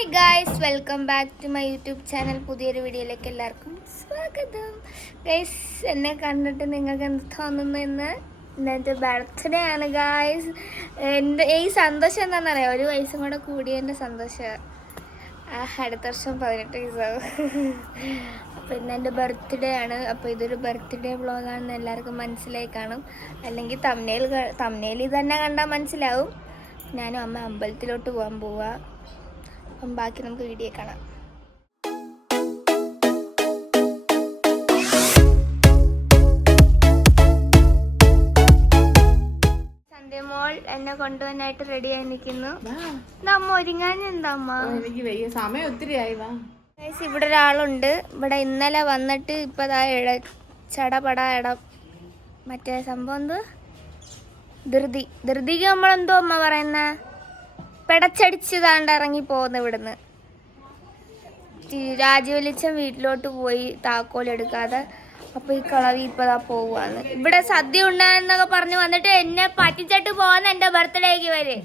Hi guys, welcome back to my YouTube channel. പുതിയൊരു വീഡിയോയിലേക്ക് എല്ലാവർക്കും സ്വാഗതം. ഗൈസ്, എന്നെ കണ്ടിട്ട് നിങ്ങൾക്ക് എന്ത് തോന്നുന്നു? എൻ്റെ ബർത്ത്ഡേ ആണ് ഗായ്സ്. എൻ്റെ ഈ സന്തോഷം എന്താണെന്നറിയാം, ഒരു വയസ്സും കൂടെ കൂടിയതിൻ്റെ സന്തോഷമാണ്. അടുത്ത വർഷം 18 വയസ്സാവും. അപ്പോൾ ഇന്ന് എൻ്റെ ബർത്ത്ഡേ ആണ്. അപ്പോൾ ഇതൊരു ബർത്ത്ഡേ വ്ളോഗാണെന്ന് എല്ലാവർക്കും മനസ്സിലായി കാണും. അല്ലെങ്കിൽ തമ്നേൽ ഇത് തന്നെ കണ്ടാൽ മനസ്സിലാവും. ഞാനും അമ്മ അമ്പലത്തിലോട്ട് പോകാൻ പോവാ. അപ്പം ബാക്കി നമുക്ക് വീഡിയോ കാണാം. സന്ധ്യമോൾ എന്നെ കൊണ്ടുപോകാനായിട്ട് റെഡിയായി നിൽക്കുന്നു. അമ്മ ഒരുങ്ങാൻ എന്താ അമ്മ? സമയം ഒത്തിരി ആയി. ഇവിടെ ഒരാളുണ്ട്. ഇവിടെ ഇന്നലെ വന്നിട്ട് ഇപ്പൊ മറ്റേ സംഭവം എന്ത് ധൃതിക്ക് നമ്മളെന്തോ അമ്മ പറയുന്ന പെടച്ചടിച്ച് താണ്ട് ഇറങ്ങി പോകുന്നു ഇവിടുന്ന്. രാജവലിച്ചൻ വീട്ടിലോട്ട് പോയി താക്കോലെടുക്കാതെ. അപ്പൊ ഈ കളവി ഇപ്പതാ പോവാന്ന്. ഇവിടെ സദ്യ ഉണ്ടായെന്നൊക്കെ പറഞ്ഞു വന്നിട്ട് എന്നെ പറ്റിച്ചിട്ട് പോവാന്ന് എന്റെ ബർത്ത്ഡേക്ക് വരെ.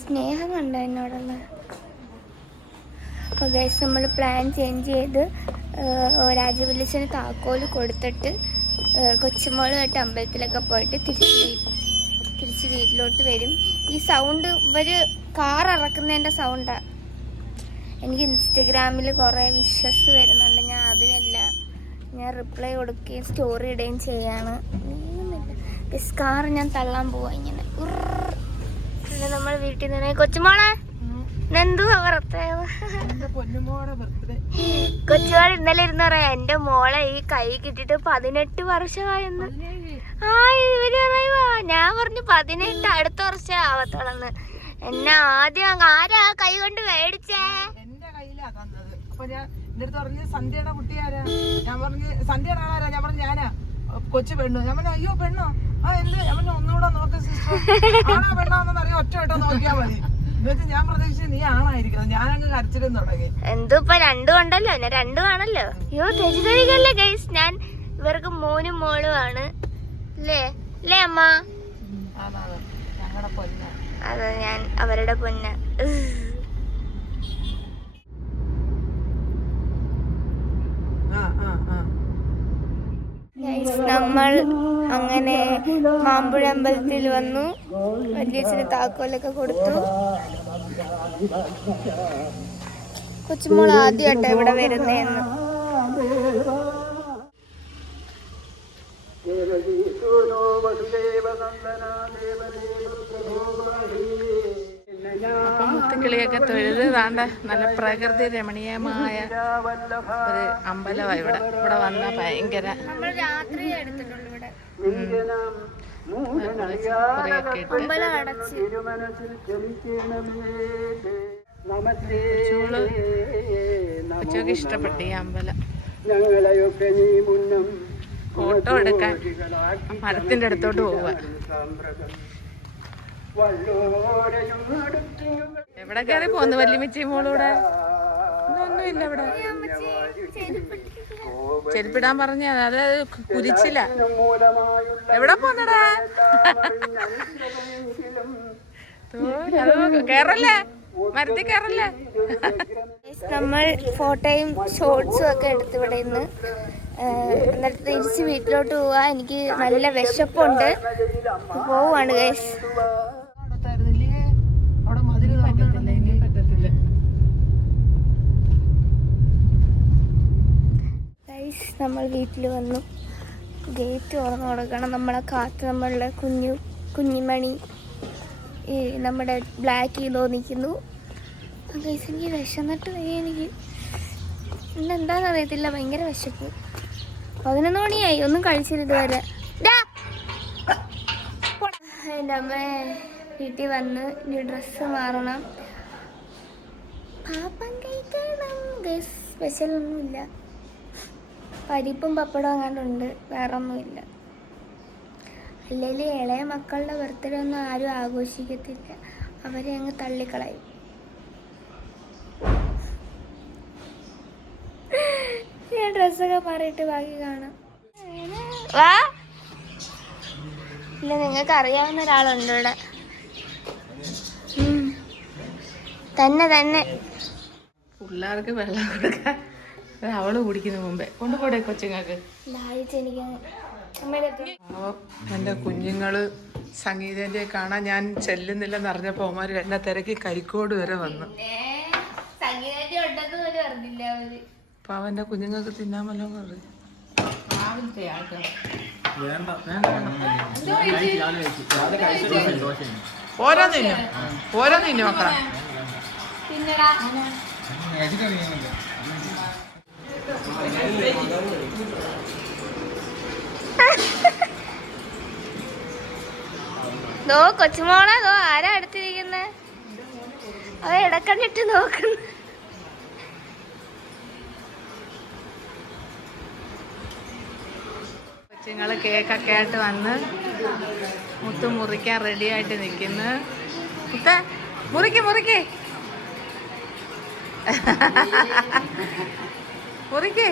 സ്നേഹം കണ്ടോ എന്നോടുള്ള? അപ്പോൾ ഗൈസ്, നമ്മൾ പ്ലാൻ ചേഞ്ച് ചെയ്ത് രാജവല്ലിച്ചന് താക്കോല് കൊടുത്തിട്ട് കൊച്ചുമോളുമായിട്ട് അമ്പലത്തിലൊക്കെ പോയിട്ട് തിരിച്ച് വീട്ടിലോട്ട് വരും. ഈ സൗണ്ട് ഇവർ കാർ ഇറക്കുന്നതിൻ്റെ സൗണ്ടാണ്. എനിക്ക് ഇൻസ്റ്റഗ്രാമിൽ കുറേ വിഷസ് വരുന്നുണ്ട്. ഞാൻ റിപ്ലൈ കൊടുക്കുകയും സ്റ്റോറി ഇടുകയും ചെയ്യാണ്. കാർ ഞാൻ തള്ളാൻ പോവാ ഇങ്ങനെ. നമ്മൾ വീട്ടിൽ നിന്ന് കൊച്ചുമോളെ കൊച്ചുമോൾ ഇന്നലെ ഇരുന്ന് പറയാ, എന്റെ മോളെ ഈ കൈ കിട്ടിട്ട് 18 വർഷമായെന്ന്. ഇവര് പറയുവാ. ഞാൻ പറഞ്ഞു 18 അടുത്ത വർഷം ആവത്തോളന്ന്. എന്നെ ആദ്യം ആരാ കൈ കൊണ്ട് മേടിച്ചേ? എന്റെ കയ്യിലാ തന്നത്. അപ്പൊ ഞാൻ എന്റെ പറഞ്ഞു സന്ധ്യയുടെ കുട്ടിയാരാ? ഞാൻ പറഞ്ഞു സന്ധ്യയുടെ ആളാരാ? ഞാൻ പറഞ്ഞു ഞാനാ, കൊച്ചു പെണ്ണു. ഞാൻ പറഞ്ഞു അയ്യോ പെണ്ണോ? എന്ത്? ഞാൻ പറഞ്ഞു ഒന്നുകൂടെ നോക്ക് സിസ്റ്റർ, ആണോ പെണ്ണോന്ന് അറിയാം, ഒറ്റ വട്ടം നോക്കിയാ മതി. ഞാൻ പ്രതീക്ഷിച്ചു നീ ആണായിരിക്കണം. ഞാനങ്ങ് കരച്ചിലും തുടങ്ങി. എന്തിപ്പോ രണ്ടും ഉണ്ടല്ലോ, ഞാൻ രണ്ടും ആണല്ലോ. അയ്യോ തെറ്റിദ്ധരിക്കല്ലേ ഗൈസ്, ഞാൻ ഇവർക്ക് മോനും മോളും ആണ്. അല്ലേ അമ്മ? ഞങ്ങളുടെ പൊന്ന. അതെ, ഞാൻ അവരുടെ പൊന്ന. നമ്മൾ അങ്ങനെ മാമ്പുഴ അമ്പലത്തിൽ വന്നു. വലിയച്ഛന് താക്കോലൊക്കെ കൊടുത്തു. കൊച്ചുമോൾ ആദ്യമായിട്ടാ ഇവിടെ വരുന്നതെന്ന്. അപ്പം മുത്തുക്കിളിയൊക്കെ തൊഴുത് താണ്ട നല്ല പ്രകൃതി രമണീയമായ ഒരു അമ്പലമാണ് ഇവിടെ വന്ന ഭയങ്കര. കൊച്ചുക്ക് ഇഷ്ടപ്പെട്ടു ഈ അമ്പലം. ഫോട്ടോ എടുക്കാൻ മരത്തിന്റെ അടുത്തോട്ട് പോവുക. എവിടെ കയറി പോന്നു വല്യമ്മച്ചി മോളൂടെ? ഒന്നുമില്ല ഇവിടെ. ചെരുപ്പിടാൻ പറഞ്ഞ അത് കുരിച്ചില്ല. എവിടെ പോന്നടാ? കേറല്ലേ, മരത്തിൽ കേറല്ലേ. നമ്മൾ ഫോട്ടോയും ഷോർട്സും ഒക്കെ എടുത്ത് ഇവിടെ നിന്ന് എന്നിട്ട് തിരിച്ച് വീട്ടിലോട്ട് പോവാ. എനിക്ക് നല്ല വിശപ്പുണ്ട്. പോവാണ് ഗൈസ്. നമ്മൾ വീട്ടിൽ വന്നു. ഗേറ്റ് തുറന്നു കൊടുക്കണം. നമ്മളെ കാത്ത് നമ്മളുടെ കുഞ്ഞിമണി ഈ നമ്മുടെ ബ്ലാക്ക് ചെയ്തോ നിൽക്കുന്നു. ഗൈസ്, എനിക്ക് വിശന്നിട്ട് എനിക്ക് എന്താണെന്ന് അറിയത്തില്ല, ഭയങ്കര വിശപ്പ്. 11 മണിയായി, ഒന്നും കഴിച്ചില്ല ഇതുവരെ. എൻ്റെ അമ്മ വീട്ടിൽ വന്ന് ഇനി ഡ്രസ്സ് മാറണം, പാപ്പം കഴിക്കണം. ഗൈസ്, സ്പെഷ്യലൊന്നുമില്ല. പരിപ്പും പപ്പടവും അങ്ങാണ്ടുണ്ട്, വേറെ ഒന്നുമില്ല. അല്ലെങ്കിൽ ഇളയ മക്കളുടെ ബർത്ത്ഡേ ഒന്നും ആരും ആഘോഷിക്കത്തില്ല, അവരെ അങ്ങ് തള്ളിക്കളയും. ഞാൻ ഡ്രസ്സൊക്കെ മാറിയിട്ട് ബാക്കി കാണാം. വാ. ഇല്ല, നിങ്ങൾക്ക് അറിയാവുന്ന ഒരാളുണ്ട് ഇവിടെ. തന്നെ തന്നെ പിള്ളേർക്ക് വെള്ളം കൊടുക്കാൻ അവള് കുടിക്കുന്ന മുമ്പേ കൊണ്ടുപോടെ കൊച്ചുങ്ങൾക്ക്. എന്റെ കുഞ്ഞുങ്ങള് സംഗീതന്റെ കാണാൻ ഞാൻ ചെല്ലുന്നില്ലെന്ന് അറിഞ്ഞപ്പോ അവന്മാര് എന്നെ തിരക്കി കരിക്കോട് വരെ വന്നു. അപ്പൊ അവന്റെ കുഞ്ഞുങ്ങൾക്ക് തിന്നാമല്ലോ എന്ന് പറയും. ഓരോന്നില്ല മക്കളെ. കൊച്ചുമോളെ ആരാ അടുത്തിരിക്കുന്നെ? അത് ഇടക്കണ്ണിട്ട് നോക്കുന്നു. കൊച്ചുങ്ങള് കേക്കൊക്കെ ആയിട്ട് വന്ന് മുത്ത് മുറിക്കാൻ റെഡി ആയിട്ട് നിൽക്കുന്നു. മുത്ത മുറിക്ക് മുറിക്ക് മുറിക്ക്.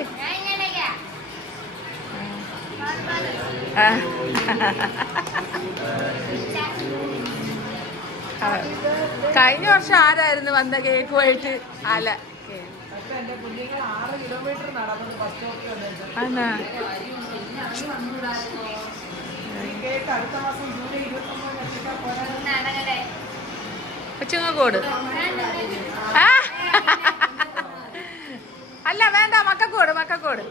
കഴിഞ്ഞ വർഷം ആരായിരുന്നു വന്ന കേക്കുമായിട്ട്? അല്ല, അന്നാ കൊച്ചുങ്ങോട്. അല്ല വേണ്ട, മക്കക്കോട് മക്കക്കോട്.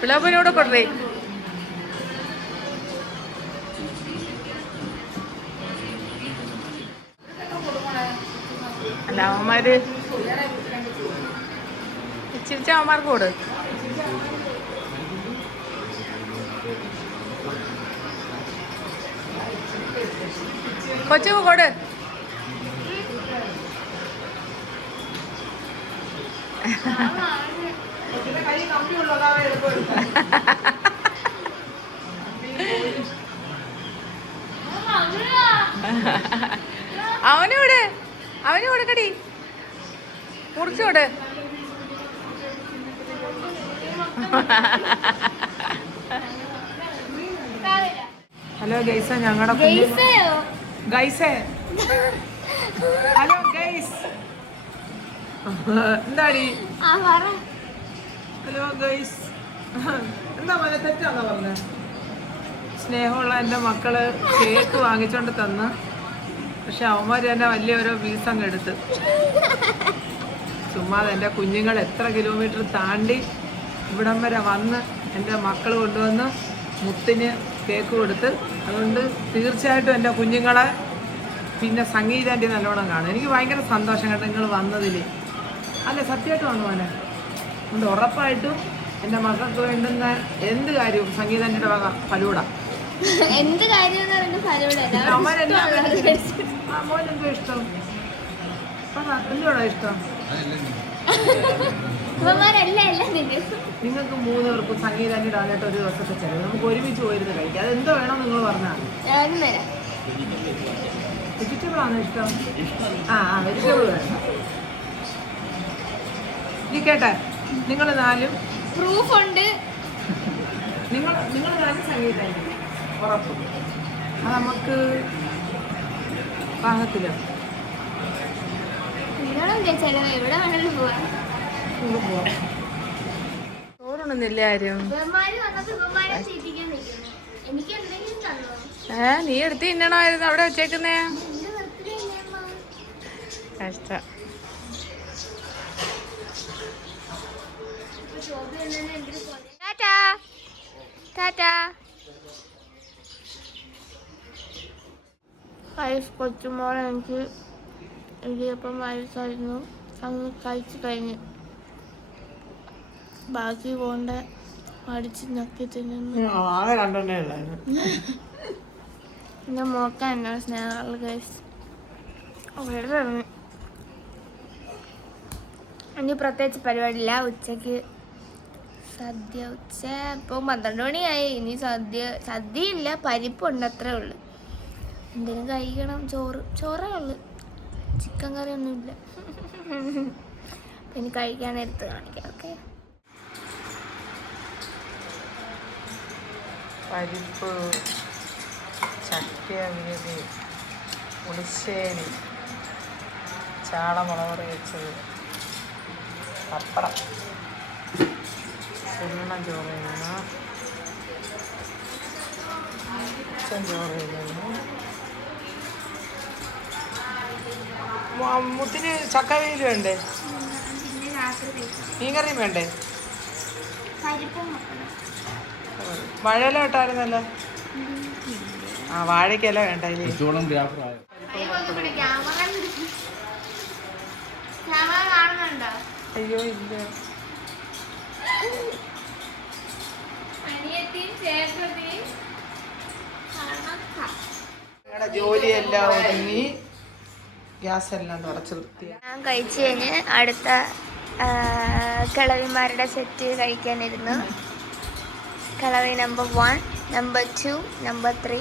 പിള്ളേരോട് കൊടുത്തേ. അല്ല അവന്മാര് ഇച്ചിരിച്ച അവന്മാർക്ക് കൊടു. കൊച്ചു കൊടു. അവനോട് അവന് കൊടുക്കടി, മുറിച്ചോട്. ഹലോ ഗൈസ, ഞങ്ങളുടെ ഗൈസേ. ഹലോ ഗൈസ്, എന്താടി? ഹലോ ഗൈസ്, എന്താ പോലെ തെറ്റാണോ പറഞ്ഞ? സ്നേഹമുള്ള എൻ്റെ മക്കള് കേക്ക് വാങ്ങിച്ചോണ്ട് തന്ന്, പക്ഷെ അവന്മാർ തന്നെ വലിയ ഓരോ പീസങ്ങ് എടുത്ത്. ചുമ്മാതെ എൻ്റെ കുഞ്ഞുങ്ങൾ എത്ര കിലോമീറ്റർ താണ്ടി ഇവിടം വരെ വന്ന് എൻ്റെ മക്കൾ കൊണ്ടുവന്ന് മുത്തിന് കേക്ക് കൊടുത്ത്. അതുകൊണ്ട് തീർച്ചയായിട്ടും എൻ്റെ കുഞ്ഞുങ്ങളെ പിന്നെ സംഗീതൻ്റെ നല്ലോണം കാണും. എനിക്ക് ഭയങ്കര സന്തോഷം കേട്ടോ നിങ്ങൾ വന്നതിൽ. അല്ല, സത്യമായിട്ടും വന്നു മോനെ. അതുകൊണ്ട് ഉറപ്പായിട്ടും എൻ്റെ മക്കൾക്ക് വേണ്ടുന്ന എന്ത് കാര്യവും സംഗീതൻ്റെ വക ഫലൂട. എന്ത് കാര്യം മോനെന്തോ ഇഷ്ടം? എന്തുവാണോ ഇഷ്ടം? നിങ്ങൾക്ക് 3 പേർക്കും സംഗീതന്റെ ആയിട്ട് ഒരു ദിവസത്തെ ചെലവ് നമുക്ക് ഒരുമിച്ച് പോയിരുന്ന് കഴിക്കാം. അതെന്തോ വേണം നിങ്ങൾ പറഞ്ഞാൽ. വെജിറ്റബിൾ ആണോ ഇഷ്ടം? വെജിറ്റബിൾ വേണം. ഇരിക്കട്ടെ, നിങ്ങൾ 4 പ്രൂഫ് ഉണ്ട്. നിങ്ങൾ 4 സംഗീതം ഉറപ്പും. അത് നമുക്ക് പാകത്തിലോ ചോറുണ്ടെന്നില്ല ആരും. നീ എടുത്ത് തിന്നണമായിരുന്നു, അവിടെ വെച്ചേക്കുന്നേ. കഷ്ട. കൊച്ചുമോളെ എനിക്ക് ഇടിയപ്പം വയസ്സായിരുന്നു, അങ്ങ് കഴിച്ചു കഴിഞ്ഞ് ബാക്കി പോണ്ട അടിച്ച് നക്കി തിന്നുന്നു. എൻ്റെ മോക്ക എന്നാ സ്നേഹമുള്ള ഗൈസ്. ഇനി പ്രത്യേകിച്ച് പരിപാടിയില്ല. ഉച്ചയ്ക്ക് സദ്യ ഉച്ച ഇപ്പോൾ 12 മണിയായി. ഇനി സദ്യയില്ല, പരിപ്പുണ്ട്, അത്രേ ഉള്ളു. എന്തെങ്കിലും കഴിക്കണം. ചോറേ ഉള്ളു, ചിക്കൻ കറി ഒന്നുമില്ല. ഇനി കഴിക്കാൻ നേരത്ത് കാണിക്കാം. ഓക്കെ. പരിപ്പ്, ചക്ക അവിയല്, പുളിശ്ശേരി, ചാളമുളക് കറി വെച്ചത്, പപ്പടം, ചുണ്ണ ചോറ് തിന്നു, ചോറ് തിന്നു. മുത്തിന് ചക്ക അവിയല് വേണ്ടേ? മീൻകറിയും വേണ്ടേ? വാഴയില ഇട്ടായിരുന്നല്ലോ. ആ വാഴയ്ക്കല വേണ്ട. അയ്യോ ഇല്ല. ഞങ്ങളുടെ ജോലിയെല്ലാം ഒതുങ്ങി ഗ്യാസ് എല്ലാം തുടച്ച് വൃത്തിയായി. ഞാൻ കഴിച്ചു കഴിഞ്ഞ് അടുത്ത കിളവിമാരുടെ സെറ്റ് കഴിക്കാനിരുന്നു. കിളവി നമ്പർ 1, നമ്പർ 2, നമ്പർ 3.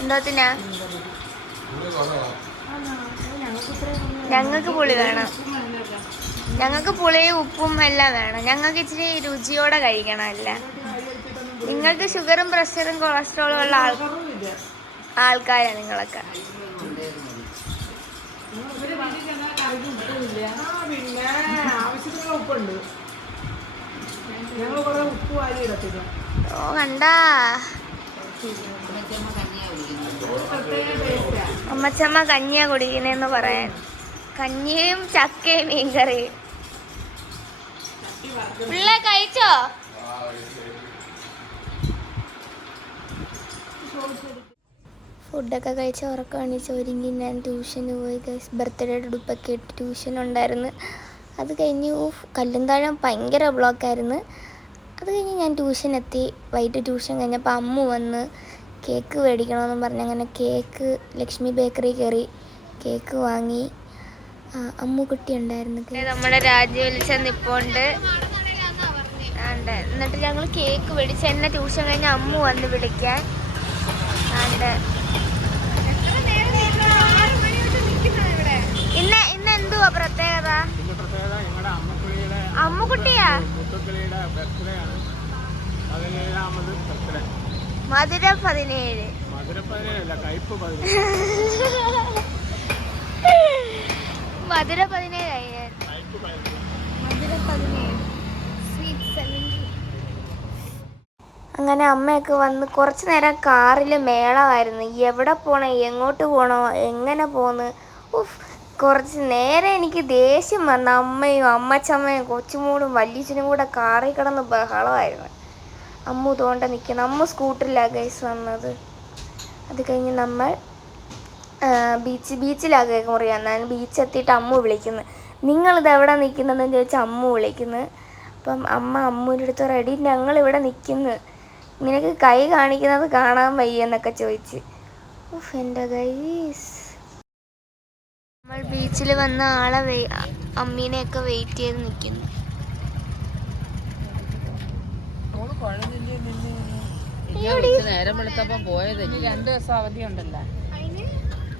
എന്തോത്തിനാ? ഞങ്ങൾക്ക് പുളി വേണം. ഞങ്ങൾക്ക് പുളിയും ഉപ്പും എല്ലാം വേണം. ഞങ്ങൾക്ക് ഇച്ചിരി രുചിയോടെ കഴിക്കണം. അല്ല, നിങ്ങൾക്ക് ഷുഗറും പ്രഷറും കൊളസ്ട്രോളും ഉള്ള ആൾക്കാരാണ് നിങ്ങളൊക്കെ. പിന്നെ ആവശ്യത്തിനുള്ള ഉപ്പുണ്ട്. ഞങ്ങൾ കുറെ ഉപ്പ് വാരി ഇടത്തില്ല. ഓ കണ്ടാ, അമ്മച്ചമ്മ കഞ്ഞിയാ കുടിക്കണേന്ന് പറയാൻ. കഞ്ഞിയും ചക്കയും മീൻകറിയും. പിള്ളേ കഴിച്ചോ? ഫുഡൊക്കെ കഴിച്ച് ഉറക്കം എണീച്ച് ഒരുങ്ങി ഞാൻ ട്യൂഷന് പോയി. ബർത്ത്ഡേയുടെ ഉടുപ്പൊക്കെ ഇട്ട് ട്യൂഷൻ ഉണ്ടായിരുന്നു. അത് കഴിഞ്ഞ് കല്ലുംതാഴം ഭയങ്കര ബ്ലോക്കായിരുന്നു. അത് കഴിഞ്ഞ് ഞാൻ ട്യൂഷൻ എത്തി. വൈകിട്ട് ട്യൂഷൻ കഴിഞ്ഞപ്പോൾ അമ്മു വന്ന് കേക്ക് മേടിക്കണമെന്ന് പറഞ്ഞ് അങ്ങനെ കേക്ക് ലക്ഷ്മി ബേക്കറി കയറി കേക്ക് വാങ്ങി. അമ്മു കുട്ടി ഉണ്ടായിരുന്നു. നമ്മുടെ രാജ്യവലിച്ച നിപ്പോണ്ട്. എന്നിട്ട് ഞങ്ങൾ കേക്ക് മേടിച്ച് എന്നെ ട്യൂഷൻ കഴിഞ്ഞ് അമ്മു വന്ന് വിളിക്കാൻ. ഇന്ന് എന്തുവാ പ്രത്യേകത? അമ്മുക്കുട്ടിയാ? മധുര 17. മധുര 17. അങ്ങനെ അമ്മയൊക്കെ വന്ന് കുറച്ച് നേരം കാറിൽ മേളമായിരുന്നു. എവിടെ പോണോ, എങ്ങോട്ട് പോകണോ, എങ്ങനെ പോന്ന്. കുറച്ച് നേരം എനിക്ക് ദേഷ്യം വന്നു. അമ്മയും അമ്മച്ചമ്മയും കൊച്ചുമോളും വല്യച്ഛനും കൂടെ കാറിൽ കിടന്ന് ബഹളമായിരുന്നു. അമ്മു തോണ്ട നിൽക്കണം. അമ്മ സ്കൂട്ടറിലാണ് ഗൈസ് വന്നത്. അത് കഴിഞ്ഞ് നമ്മൾ ബീച്ചിലാണ് കേക്ക് മുറി വന്നാൽ ബീച്ചെത്തിയിട്ട് അമ്മു വിളിക്കുന്നു. നിങ്ങളിത് എവിടെ നിൽക്കുന്നതെന്ന് ചോദിച്ചാൽ അമ്മു വിളിക്കുന്നു. അപ്പം അമ്മൂൻ്റെ അടുത്ത് റെഡി, ഞങ്ങളിവിടെ നിൽക്കുന്നു, നിനക്ക് കൈ കാണിക്കുന്നത് കാണാൻ വയ്യെന്നൊക്കെ ചോദിച്ച്. എൻ്റെ ഗൈസ്, നമ്മൾ ബീച്ചിൽ വന്ന ആളെ അമ്മീനെയൊക്കെ വെയിറ്റ് ചെയ്ത് നിൽക്കുന്നു. നേരം വെളുത്തപ്പം പോയത് 2 ദിവസം അവധി ഉണ്ടല്ലോ.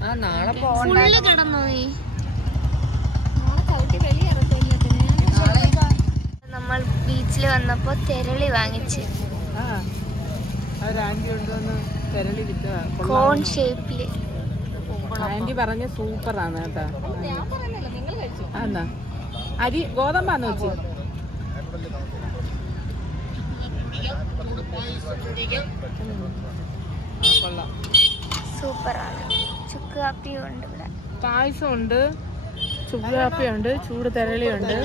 ആ നാളെ പോകണ്ട. കിടന്നോ നീ? നമ്മൾ ബീച്ചിൽ വന്നപ്പോൾ തെരളി വാങ്ങിച്ച്. കോൺ ഷേപ്പില്. ആന്റി പറഞ്ഞ സൂപ്പറാണ് കേട്ടോ. അരി ഗോതമ്പാന്ന് വെച്ച് സൂപ്പറാണ്. ചുക്ക് കാപ്പിയും ഉണ്ട് ഇവിടെ. പായസം ഉണ്ട്, ചുക്ക് കാപ്പിയുണ്ട്, ചൂട് തെരളിയുണ്ട്.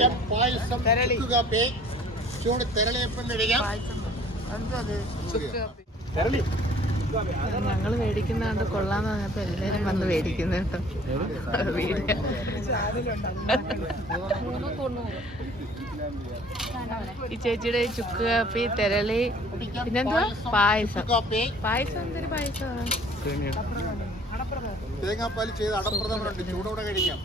ഞങ്ങൾ മേടിക്കുന്നുണ്ട്. കൊള്ളാന്ന് പറഞ്ഞപ്പോ എല്ലാരും വന്ന് മേടിക്കുന്നു കേട്ടോ. ഈ ചേച്ചിയുടെ ചുക്ക് കാപ്പി, തെരളി, പിന്നെന്തുവാ പായസം. പായസം എന്തൊരു പായസമാണ്? തേങ്ങാപ്പാൽ ചെയ്ത് അടപ്രഥമനുണ്ട്, ചൂടോടെ കഴിക്കാം.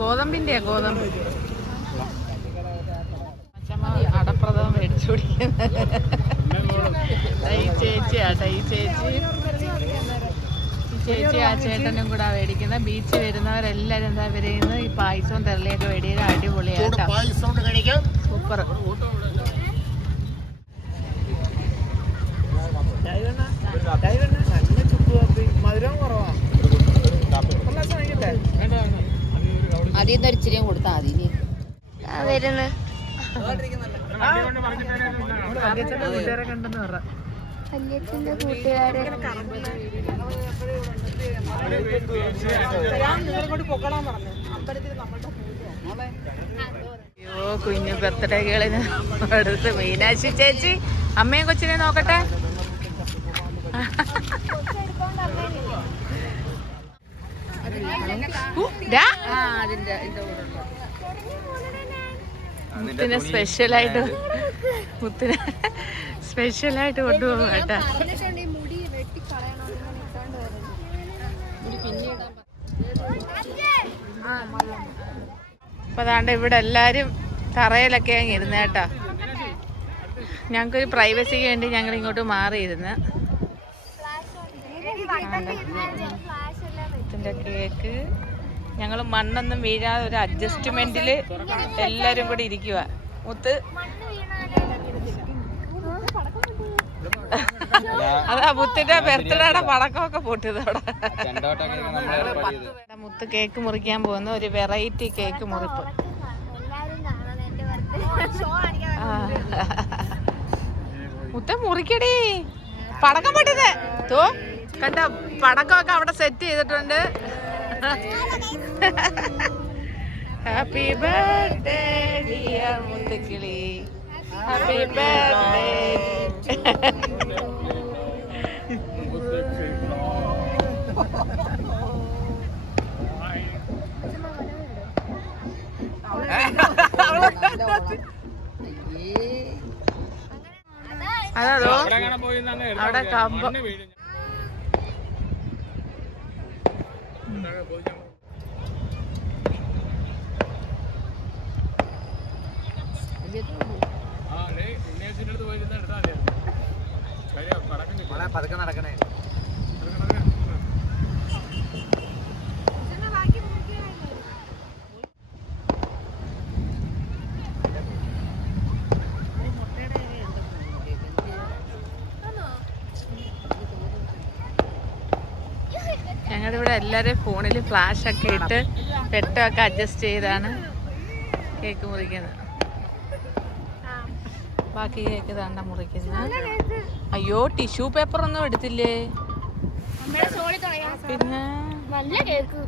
ഗോതമ്പിന്റെ ഗോതമ്പ് അച്ഛമ്മ അടപ്രഥമം മേടിച്ചു കുടിക്കുന്നത്. ചേച്ചി ആ ചേട്ടനും കൂടെ മേടിക്കുന്നത്. ബീച്ച് വരുന്നവരെല്ലാരും എന്താ പറയുന്നത് ഈ പായസവും തെരളിയൊക്കെ മേടിയത് അടിപൊളിയാട്ടോ, സൂപ്പർ. അതിൽ നിന്ന് ഇച്ചിരിയും കൊടുത്താൽ മതി. ഇനി വരുന്നു കൂട്ടുകാരെ കണ്ടെന്ന് പറ. വല്യച്ഛൻ്റെ കൂട്ടുകാരെ അയ്യോ കുഞ്ഞു ബർത്ത്ഡേ കേളിന് അടുത്ത് മീനാക്ഷി ചേച്ചി അമ്മയും കൊച്ചിനെ നോക്കട്ടെ. മുത്തിനെ സ്പെഷ്യലായിട്ട് കൊണ്ടുപോകും കേട്ടാ. അപ്പൊ അതാണ്ട് ഇവിടെ എല്ലാരും തറയിലൊക്കെ അങ്ങ് ഇരുന്നേട്ടാ. ഞങ്ങൾക്കൊരു പ്രൈവസിക്ക് വേണ്ടി ഞങ്ങൾ ഇങ്ങോട്ട് മാറിയിരുന്ന്. ഇതിന്റെ കേക്ക് ഞങ്ങൾ മണ്ണൊന്നും വീഴാതെ ഒരു അഡ്ജസ്റ്റ്മെന്റില് എല്ലാരും കൂടി ഇരിക്കുക. മുത്ത് അതാ മുത്തിന്റെ ബർത്ത്ഡേയുടെ പടക്കമൊക്കെ പൊട്ടിയത് അവിടെ. മുത്ത് കേക്ക് മുറിക്കാൻ പോകുന്ന ഒരു വെറൈറ്റി കേക്ക് മുറിപ്പ്. മുത്ത മുറിക്കടി, പടക്കം പൊട്ടിയത് തോ കണ്ട. പടക്കമൊക്കെ അവിടെ സെറ്റ് ചെയ്തിട്ടുണ്ട്. Happy birthday dear Muthukili, happy birthday. അതോ അവിടെ കമ്പം പതുക്കെ നടക്കണേ. ഞങ്ങളിവിടെ എല്ലാവരും ഫോണിൽ ഫ്ലാഷൊക്കെ ഇട്ട് വെട്ടമൊക്കെ അഡ്ജസ്റ്റ് ചെയ്താണ് കേക്ക് മുറിക്കുന്നത്. ബാക്കി കേക്ക് താണ്ട മുറിക്കുന്നത്. അയ്യോ ടിഷ്യൂ പേപ്പർ ഒന്നും എടുത്തില്ലേ? പിന്നെ നല്ല കേക്ക്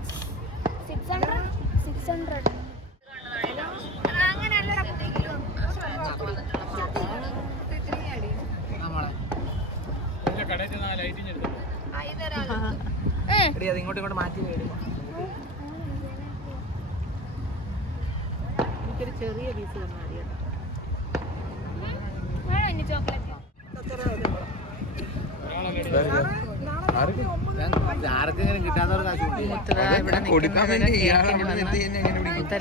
600 ഇങ്ങോട്ട് മാറ്റി എനിക്കൊരു ചെറിയ പീസ്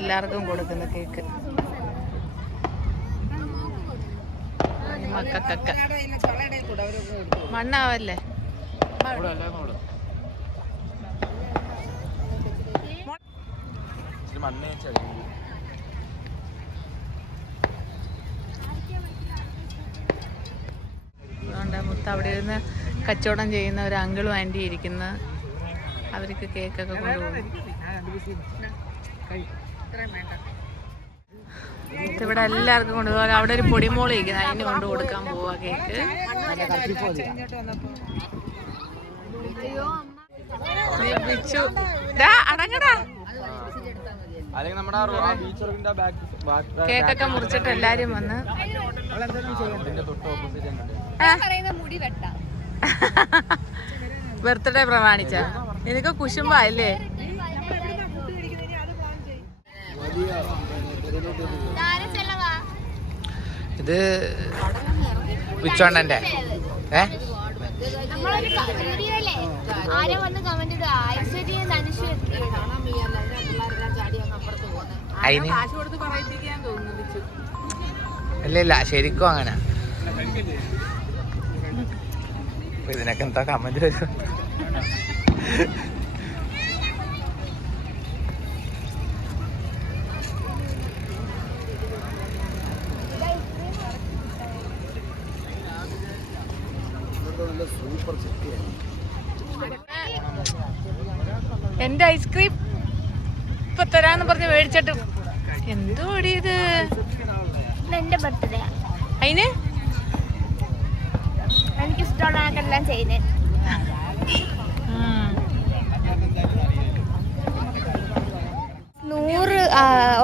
എല്ലാവർക്കും കൊടുക്കുന്ന കേക്ക് മക്കൾക്കൊക്കെ മണ്ണാവല്ലേ. അതുകൊണ്ട് മുത്ത് അവിടെ ഇരുന്ന് കച്ചവടം ചെയ്യുന്ന ഒരു അങ്കിളും ആൻറ്റി ഇരിക്കുന്ന, അവർക്ക് കേക്കൊക്കെ കൊണ്ടുപോകും. ഇവിടെ എല്ലാവർക്കും കൊണ്ടുപോകാൻ. അവിടെ ഒരു പൊടിമോള് ഇരിക്കുന്നത്, അതിന് കൊണ്ട് കൊടുക്കാൻ പോവാ കേക്ക്. അടങ്ങടാ. കേക്കൊക്കെ മുറിച്ചിട്ട് എല്ലാരും വന്ന് ബർത്ത്ഡേ പ്രമാണിച്ച നിനക്ക് കുശുമ്പല്ലേ? ഇത് ഉച്ചോണ്ടന്റെ നമ്മളൊരു വീഡിയോയിലെ ആരോ വന്ന് കമന്റ് ഇടുക ഐശ്വര്യ ധനുഷ് അതിന് ഇല്ല ശരിക്കും അങ്ങനെ ഇതിനൊക്കെ എന്താ കമന്റ് വരും. എന്റെ ഐസ്ക്രീം ഇപ്പൊ തരാന്ന് പറഞ്ഞ് മേടിച്ചിട്ട് എന്തോ ഇത് എന്റെ ബർത്ത്ഡേ അതിന് എനിക്ക് ഇഷ്ടമുള്ളതൊക്കെല്ലാം ചെയ്യുന്നത്.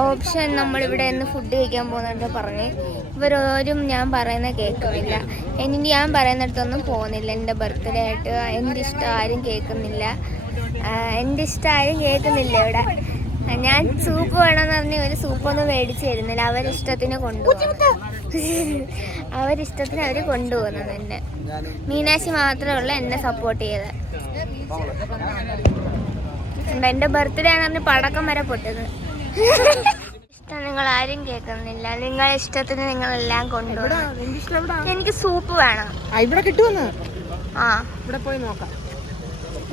ഓപ്ഷൻ നമ്മളിവിടെ നിന്ന് ഫുഡ് കഴിക്കാൻ പോകുന്നുണ്ട് പറഞ്ഞ് ഇവരോരും ഞാൻ പറയുന്ന കേൾക്കുന്നില്ല. എനിക്ക് ഞാൻ പറയുന്നിടത്തൊന്നും പോകുന്നില്ല. എൻ്റെ ബർത്ത്ഡേ ആയിട്ട് എൻ്റെ ഇഷ്ടം ആരും കേൾക്കുന്നില്ല. എൻ്റെ ഇഷ്ടം ആരും കേൾക്കുന്നില്ല ഇവിടെ. ഞാൻ സൂപ്പ് വേണമെന്ന് പറഞ്ഞ് ഒരു സൂപ്പൊന്നും മേടിച്ച് തരുന്നില്ല. അവരിഷ്ടത്തിന് കൊണ്ടുപോകുന്നു. അവരിഷ്ടത്തിന് അവർ കൊണ്ടുപോകുന്നത് എന്നെ. മീനാക്ഷി മാത്രമേ ഉള്ളൂ എന്നെ സപ്പോർട്ട് ചെയ്തത്. എൻ്റെ ബർത്ത്ഡേ ആണെന്ന് പറഞ്ഞ് പടക്കം വരെ പൊട്ടത്. ഇഷ്ടം നിങ്ങൾ ആരും കേൾക്കുന്നില്ല. നിങ്ങളെ ഇഷ്ടത്തിന് നിങ്ങളെല്ലാം കൊണ്ടുപോകും. എനിക്ക് സൂപ്പ് വേണം. ഇവിടെ കിട്ടുമെന്ന് ആ ഇവിടെ പോയി നോക്കാം.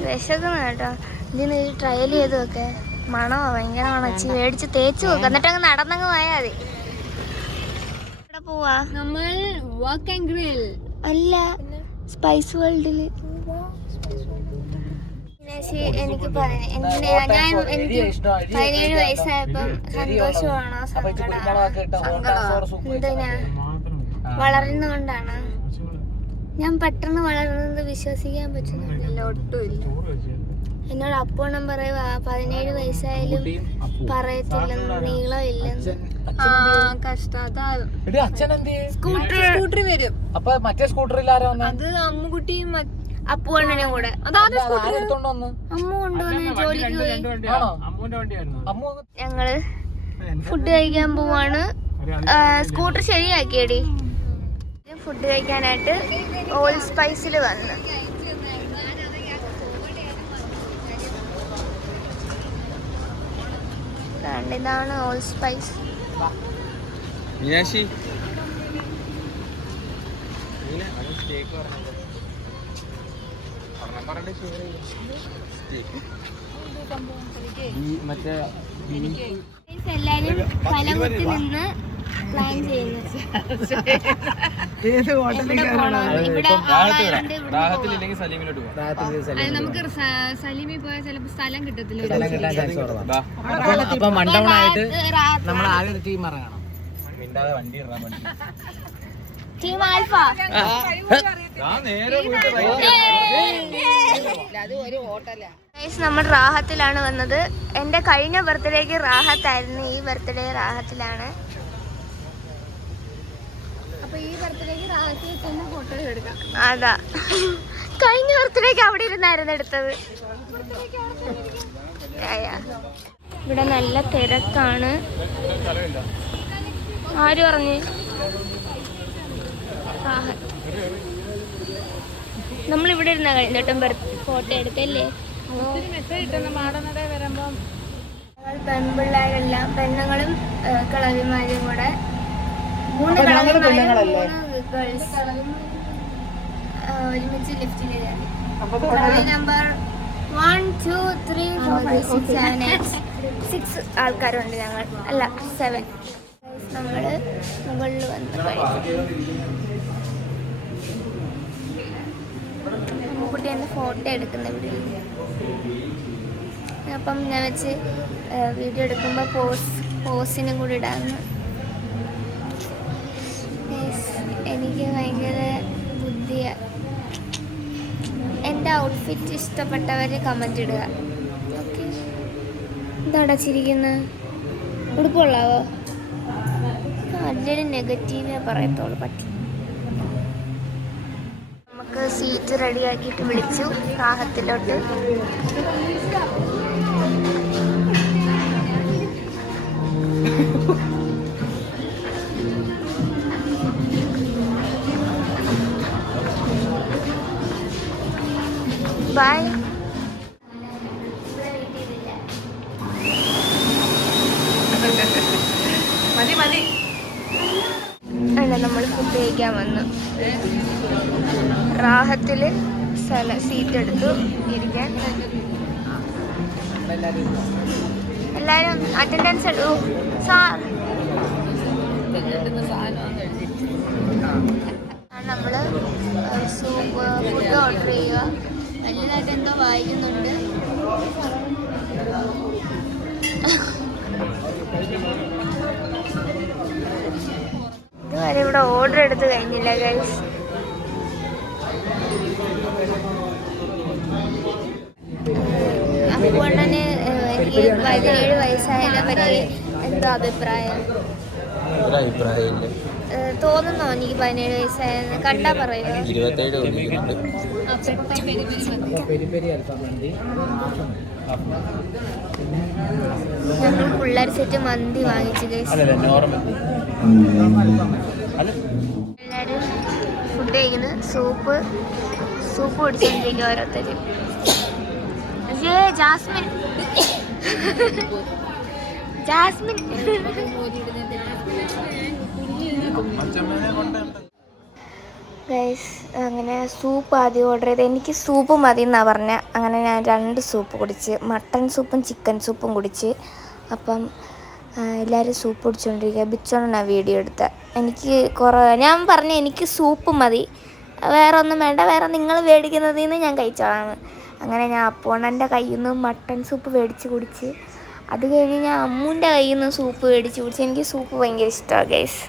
വിശക്കുന്നു കേട്ടോ. ഇതിന് ട്രയൽ ചെയ്ത് നോക്കെ. മണമോ ഭയങ്കര മണച്ചി. മേടിച്ച് തേച്ച് നോക്കാം. എന്നിട്ട് അങ്ങ് നടന്നങ്ങ് പോയാൽ മതി. ഇവിടെ പോവാ നമ്മൾ വർക്ക് ആൻഡ് ഗ്രിൽ അല്ല സ്പൈസ് വേൾഡില്. എനിക്ക് എനിക്ക് 17 വയസ്സായപ്പം സന്തോഷമാണോ എന്തിനാ വളരുന്നോണ്ടാണ്? ഞാൻ പെട്ടെന്ന് വളർന്നത് വിശ്വസിക്കാൻ പറ്റുന്നില്ല. ഒട്ടുമില്ല. എന്നോട് അപ്പോണം പറയുക 17 വയസ്സായാലും പറയത്തില്ലെന്ന്, നീളം ഇല്ലെന്ന്. സ്കൂട്ടർ വരും. അപ്പൊ മറ്റേ സ്കൂട്ടറിൽ ആരാ വന്നേ? അത് അമ്മുകുട്ടിയും അപ്പുവണ്ണനും കൂടെ. അമ്മ കൊണ്ടുവന്ന് ജോലിക്ക് പോയി. ഞങ്ങള് ഫുഡ് കഴിക്കാൻ പോവാണ്. സ്കൂട്ടർ ശരിയാക്കിയടി. ഫുഡ് കഴിക്കാനായിട്ട് ഓൾ സ്പൈസിൽ വന്ന് ഇതാണ് ഓൾ സ്പൈസ്. മീനാക്ഷി എല്ലാരും പലകുത്തി നിന്ന് പ്ലാൻ ചെയ്യുന്നു. നമുക്ക് സലീമിൽ പോയാൽ ചിലപ്പോ സ്ഥലം കിട്ടത്തില്ല. അപ്പൊ മണ്ടവണായിട്ട് നമ്മൾ ആദ്യം ടീം ഇറങ്ങണം. വണ്ടി ടീം ആൽഫ. നമ്മൾ റാഹത്തിലാണ് വന്നത്. എന്റെ കഴിഞ്ഞ ബർത്ത്ഡേക്ക് റാഹത്തായിരുന്നു. ഈ ബർത്ത്ഡേ റാഹത്തിലാണ്. അപ്പൊ ഈ ബർത്ത്ഡേക്ക് റാഹത്തിൽ തന്നെ ഫോട്ടോ എടുക്കാം. അതാ കഴിഞ്ഞ ബർത്ത്ഡേക്ക് അവിടെ ഇരുന്നായിരുന്നു എടുത്തത്. ഇവിടെ നല്ല തിരക്കാണ്. ആര് പറഞ്ഞു? നമ്മളിവിടെ ഇരുന്ന കഴിഞ്ഞിട്ടും ഫോട്ടോ എടുത്തല്ലേ. പെൺപിള്ളേരെല്ലാം പെണ്ണുങ്ങളും കിളവിമാരും കൂടെ 3 കിളവിമാരും 3 ഗേൾസ് ഒരുമിച്ച് ലിഫ്റ്റിൽ കയറി. നമ്പർ 1 2 3 4 5 6 7 8 6 ആൾക്കാരുണ്ട്. ഞങ്ങൾ അല്ല 7. നമ്മള് മുകളിൽ വന്ന് കുട്ടി എൻ്റെ ഫോട്ടോ എടുക്കുന്ന ഇവിടെ. അപ്പം ഞാൻ വെച്ച് വീഡിയോ എടുക്കുമ്പോൾ പോസിനും കൂടി ഇടാമെന്ന്. എനിക്ക് ഭയങ്കര ബുദ്ധിയാണ്. എൻ്റെ ഔട്ട്ഫിറ്റ് ഇഷ്ടപ്പെട്ടവർ കമൻ്റ് ഇടുക. ഓക്കെ. ഇതടച്ചിരിക്കുന്നത് ഉടുപ്പുള്ളാവോ? നല്ലൊരു നെഗറ്റീവേ പറയത്തോളൂ. പറ്റി. നമുക്ക് സീറ്റ് റെഡിയാക്കിയിട്ട് വിളിച്ചു റാഹത്തിലോട്ട്. ബൈ. മതി മതി. അല്ല, നമ്മൾ ഫുഡ് കഴിക്കാൻ വന്നു. റാഹത്തില് സീറ്റ് എടുത്തു ഇരിക്കാൻ. എല്ലാരും അറ്റൻഡൻസ് എടുത്തു. നമ്മള് സൂപ്പ് ഫുഡ് ഓർഡർ ചെയ്യുക. വലുതായിട്ട് എന്തോ വായിക്കുന്നുണ്ട്. ഇതുവരെ ഇവിടെ ഓർഡർ എടുത്ത് കഴിഞ്ഞില്ല ഗൈസ്. അതുകൊണ്ട് തന്നെ എനിക്ക് 17 വയസ്സായതിനെ പറ്റി എന്തോ അഭിപ്രായം തോന്നുന്നോ? എനിക്ക് 17 വയസ്സായെന്ന് കണ്ടാ പറയുക. ഞങ്ങൾ പിള്ളേർ സെറ്റ് മന്തി വാങ്ങിച്ചു ഗൈസ്. എല്ലാവരും ഫുഡ് കഴിക്കുന്നു. സൂപ്പ് കുടിച്ചോണ്ടിരിക്കുക ഓരോരുത്തർ. ജാസ്മിൻ ഗൈസ്, അങ്ങനെ സൂപ്പ് ആദ്യം ഓർഡർ ചെയ്ത്. എനിക്ക് സൂപ്പ് മതി എന്നാണ് പറഞ്ഞത്. അങ്ങനെ ഞാൻ 2 സൂപ്പ് കുടിച്ച്, മട്ടൺ സൂപ്പും ചിക്കൻ സൂപ്പും കുടിച്ച്. അപ്പം എല്ലാവരും സൂപ്പ് കുടിച്ചുകൊണ്ടിരിക്കുക. ബിച്ചോണ്ടാണ് വീഡിയോ എടുത്തത്. ഞാൻ പറഞ്ഞു എനിക്ക് സൂപ്പ് മതി, വേറെ ഒന്നും വേണ്ട, വേറെ നിങ്ങൾ മേടിക്കുന്നതിൽ നിന്ന് ഞാൻ കഴിച്ചോളാം. അങ്ങനെ ഞാൻ അപ്പോണൻ്റെ കയ്യിൽ നിന്ന് മട്ടൺ സൂപ്പ് മേടിച്ച് കുടിച്ച്. അത് കഴിഞ്ഞ് ഞാൻ അമ്മൂൻ്റെ കയ്യിൽ നിന്ന് സൂപ്പ് മേടിച്ച് കുടിച്ച്. എനിക്ക് സൂപ്പ് ഭയങ്കര ഇഷ്ടമാണ് ഗൈസ്.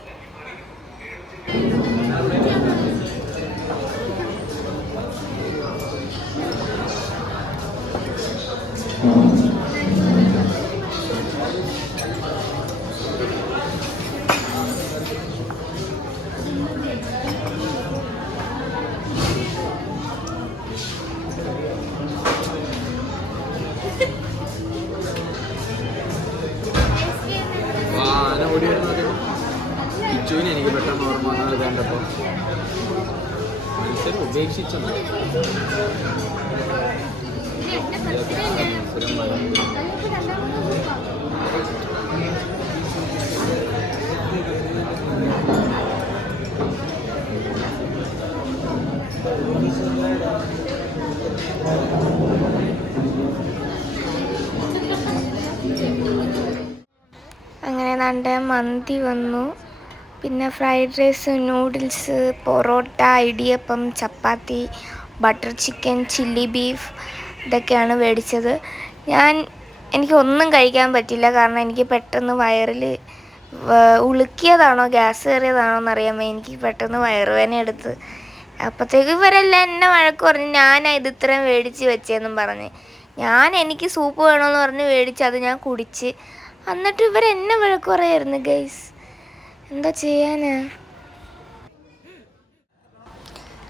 എനിക്ക് പെട്ടെന്ന് ഓർമ്മ വന്നത് കണ്ടപ്പോൾ മത്സരം ഉപേക്ഷിച്ചത്. അങ്ങനെ നല്ല മന്തി വന്നു. പിന്നെ fried rice, noodles, parotta, idiyappam, chapati, butter chicken, chilli beef, ഇതൊക്കെയാണ് മേടിച്ചത്. എനിക്കൊന്നും കഴിക്കാൻ പറ്റില്ല. കാരണം എനിക്ക് പെട്ടെന്ന് വയറിൽ ഉളുക്കിയതാണോ ഗ്യാസ് കയറിയതാണോ എന്നറിയാമോ, എനിക്ക് പെട്ടെന്ന് വയറുവേദന എടുത്ത്. അപ്പോഴത്തേക്ക് ഇവരെല്ലാം എന്നെ വഴക്ക് പറഞ്ഞു, ഞാനാ ഇത് ഇത്രയും മേടിച്ച് വെച്ചതെന്നും പറഞ്ഞ്. എനിക്ക് സൂപ്പ് വേണമെന്ന് പറഞ്ഞ് മേടിച്ച് അത് ഞാൻ കുടിച്ച്. എന്നിട്ട് ഇവരെന്നെ വഴക്ക് പറയായിരുന്നു ഗൈസ്. എന്താ ചെയ്യാനാ?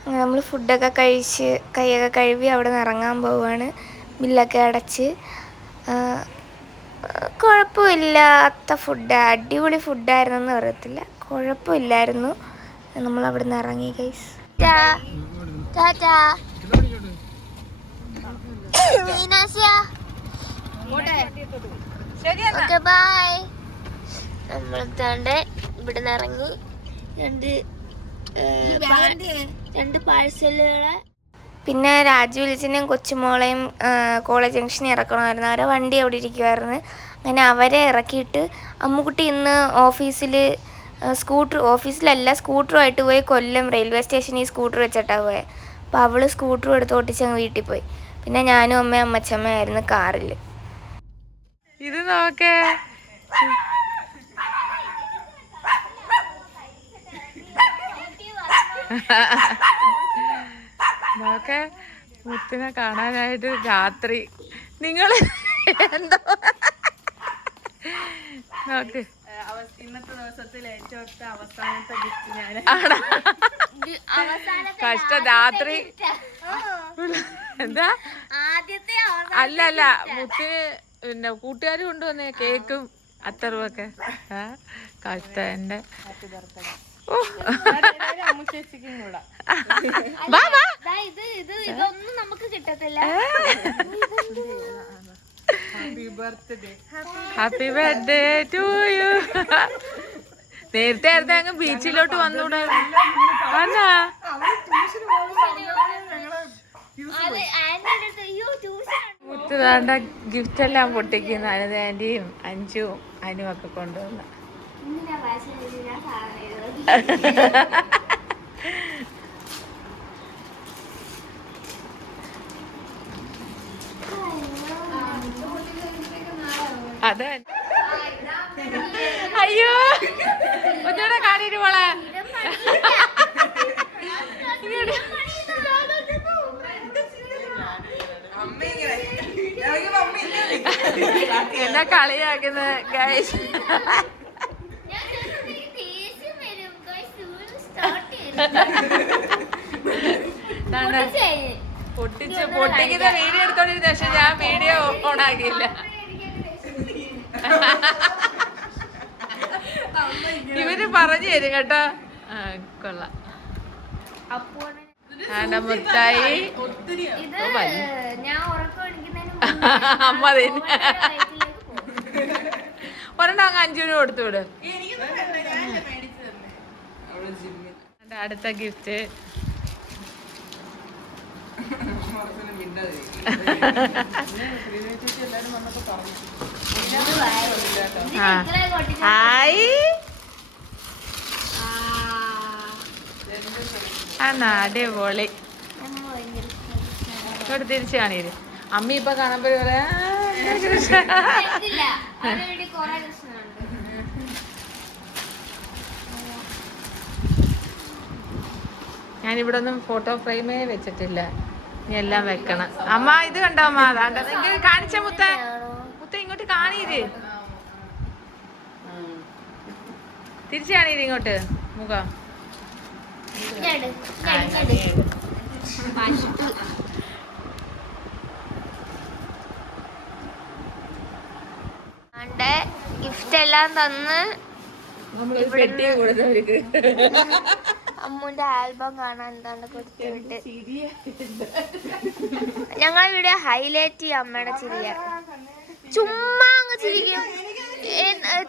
അങ്ങനെ നമ്മൾ ഫുഡൊക്കെ കഴിച്ച് കൈയൊക്കെ കഴുകി അവിടെ നിന്ന് ഇറങ്ങാൻ പോവുകയാണ്. ബില്ലൊക്കെ അടച്ച്. കുഴപ്പമില്ലാത്ത ഫുഡ്, അടിപൊളി ഫുഡായിരുന്നെന്ന് പറയത്തില്ല, കുഴപ്പമില്ലായിരുന്നു. നമ്മളവിടെ നിന്ന് ഇറങ്ങി ഗൈസ്. Okay bye. നമ്മളെത്താണ്ട് ഇവിടെ നിന്ന് ഇറങ്ങി രണ്ട് പാഴ്സലുകളെ. പിന്നെ രാജു വിളിച്ചനെയും കൊച്ചുമോളെയും കോളേജ് ജംഗ്ഷനിൽ ഇറക്കണമായിരുന്നു. അവരെ വണ്ടി അവിടെ ഇരിക്കുമായിരുന്നു. അങ്ങനെ അവരെ ഇറക്കിയിട്ട് അമ്മുക്കുട്ടി ഇന്ന് ഓഫീസിലല്ല സ്കൂട്ടറുമായിട്ട് പോയി കൊല്ലം റെയിൽവേ സ്റ്റേഷനിൽ സ്കൂട്ടർ വെച്ചിട്ടാണ് പോയത്. അപ്പോൾ അവൾ സ്കൂട്ടറും എടുത്ത് ഓട്ടിച്ചങ്ങ് വീട്ടിൽ പോയി. പിന്നെ ഞാനും അമ്മയും അമ്മച്ചമ്മയായിരുന്നു കാറിൽ. ഇത് നോക്കേ, നോക്കെ മുത്തിനെ കാണാനായിട്ട് രാത്രി നിങ്ങൾ എന്തോ നോക്ക്. ഇന്നത്തെ ദിവസത്തിൽ ഏറ്റവും അവസാനത്തെ ഗിഫ്റ്റ് ഞാൻ കഷ്ട രാത്രി എന്താ അല്ല മുത്തിന് പിന്നെ കൂട്ടുകാർ കൊണ്ടുവന്നേ കേക്കും അത്തറുമൊക്കെ. കഷ്ട എൻ്റെ വാ വാ. ഇതൊന്നും നമുക്ക് കിട്ടത്തില്ല. Happy birthday to you. നേരത്തെ ആയിരുന്നു അങ്ങ് ബീച്ചിലോട്ട് വന്നൂടെ? വന്നാ മുത്തുതാണ്ട ഗിഫ്റ്റ് എല്ലാം പൊട്ടിക്കുന്ന ആന്റിയും അഞ്ചും അനുവും ഒക്കെ കൊണ്ടുവന്ന. അതെ. അയ്യോ ഒന്നുകൂടെ കാണിട്ട് പോളെ. എന്നാ കളിയാക്കുന്നത് ഗൈസ്. പൊട്ടിക്കുന്ന വീഡിയോ എടുത്തോണ്ടിരുന്ന പക്ഷെ ഞാൻ വീഡിയോ ഓൺ ആക്കിയില്ല. ഇവര് പറഞ്ഞു തരും കേട്ടോ. കൊള്ളാം. മുത്തായി അമ്മ ഒരെണ്ണം അങ്ങ് 5 രൂപ കൊടുത്തു വിട്. അടുത്ത ഗിഫ്റ്റ് ഹായ്. ആന്നാ അടിപൊളി. ഇവിടെ തിരിച്ചു കാണിയത് അമ്മ ഇപ്പൊ കാണുമ്പോ ഞാനിവിടെ ഒന്നും ഫോട്ടോ ഫ്രെയിമേ വെച്ചിട്ടില്ല. ഇനി എല്ലാം വെക്കണം. അമ്മ ഇത് കണ്ടോ അമ്മ? അതാണ്ട് കാണിച്ച മുത്ത ഇങ്ങോട്ട് കാണീര്. തിരിച്ചു കാണീര് ഇങ്ങോട്ട് മുഖം. ഗിഫ്റ്റ് എല്ലാം തന്ന് അമ്മൂന്റെ ആൽബം കാണാൻ എന്താണ്ട് കൊടുത്തിട്ട് ഞങ്ങൾ ഇവിടെ ഹൈലൈറ്റ് ചെയ്യാം അമ്മയുടെ ചിരിയ. ചുമ്മാ അങ്ങ് ചിരിക്കും.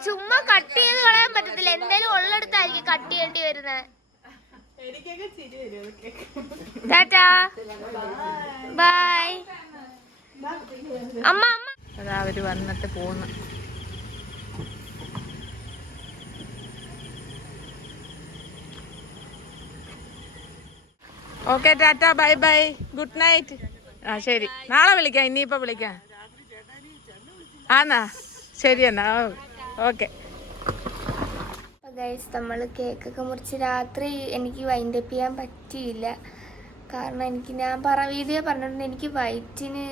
ചുമ്മാ കട്ട് ചെയ്ത് കളയാൻ പറ്റത്തില്ല. എന്തായാലും ഉള്ളടത്തായിരിക്കും കട്ട് ചെയ്യേണ്ടി വരുന്നത്. Tata bye. അമ്മ അതാ അവര് വന്നിട്ട് പോന്നു. Okay Tata bye bye good night. ആ ശരി, നാളെ വിളിക്കാം. ഇനിയിപ്പോ വിളിക്കാം. ആന്നാ ശരി എന്നാ. ഓക്കെ ഗൈസ്, നമ്മൾ കേക്കൊക്കെ മുറിച്ച് രാത്രി എനിക്ക് വൈൻഡപ്പ് ചെയ്യാൻ പറ്റിയില്ല. കാരണം ഞാൻ വീഡിയോ പറഞ്ഞിട്ടുണ്ട്, എനിക്ക് വയറ്റിന്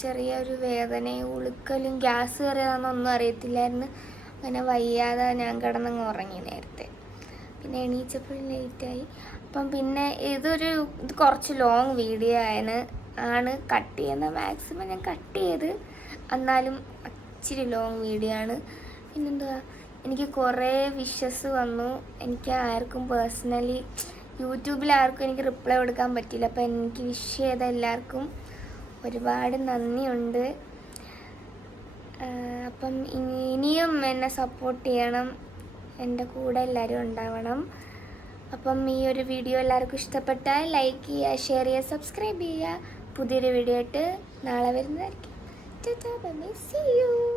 ചെറിയൊരു വേദനയും ഉളുക്കലും ഗ്യാസ് കയറിയതാണെന്നൊന്നും അറിയത്തില്ലായിരുന്നു. അങ്ങനെ വയ്യാതെ ഞാൻ കിടന്നങ്ങ് ഉറങ്ങി നേരത്തെ. പിന്നെ എണീച്ചപ്പോഴും ലേറ്റായി. അപ്പം പിന്നെ ഇത് കുറച്ച് ലോങ് വീഡിയോ ആണ് കട്ട് ചെയ്യുന്നത്. മാക്സിമം ഞാൻ കട്ട് ചെയ്ത്, എന്നാലും ഇച്ചിരി ലോങ് വീഡിയോ ആണ്. പിന്നെന്തുവാ, എനിക്ക് കുറേ വിഷസ് വന്നു. എനിക്ക് ആർക്കും പേഴ്സണലി യൂട്യൂബിൽ ആർക്കും എനിക്ക് റിപ്ലൈ കൊടുക്കാൻ പറ്റിയില്ല. അപ്പം എനിക്ക് വിഷ് ചെയ്ത എല്ലാവർക്കും ഒരുപാട് നന്ദിയുണ്ട്. അപ്പം ഇനിയും എന്നെ സപ്പോർട്ട് ചെയ്യണം. എൻ്റെ കൂടെ എല്ലാവരും ഉണ്ടാവണം. അപ്പം ഈ ഒരു വീഡിയോ എല്ലാവർക്കും ഇഷ്ടപ്പെട്ടാൽ ലൈക്ക് ചെയ്യുക, ഷെയർ ചെയ്യുക, സബ്സ്ക്രൈബ് ചെയ്യുക. പുതിയൊരു വീഡിയോ ആയിട്ട് നാളെ വരുന്നതായിരിക്കും. Tata bye bye, see U.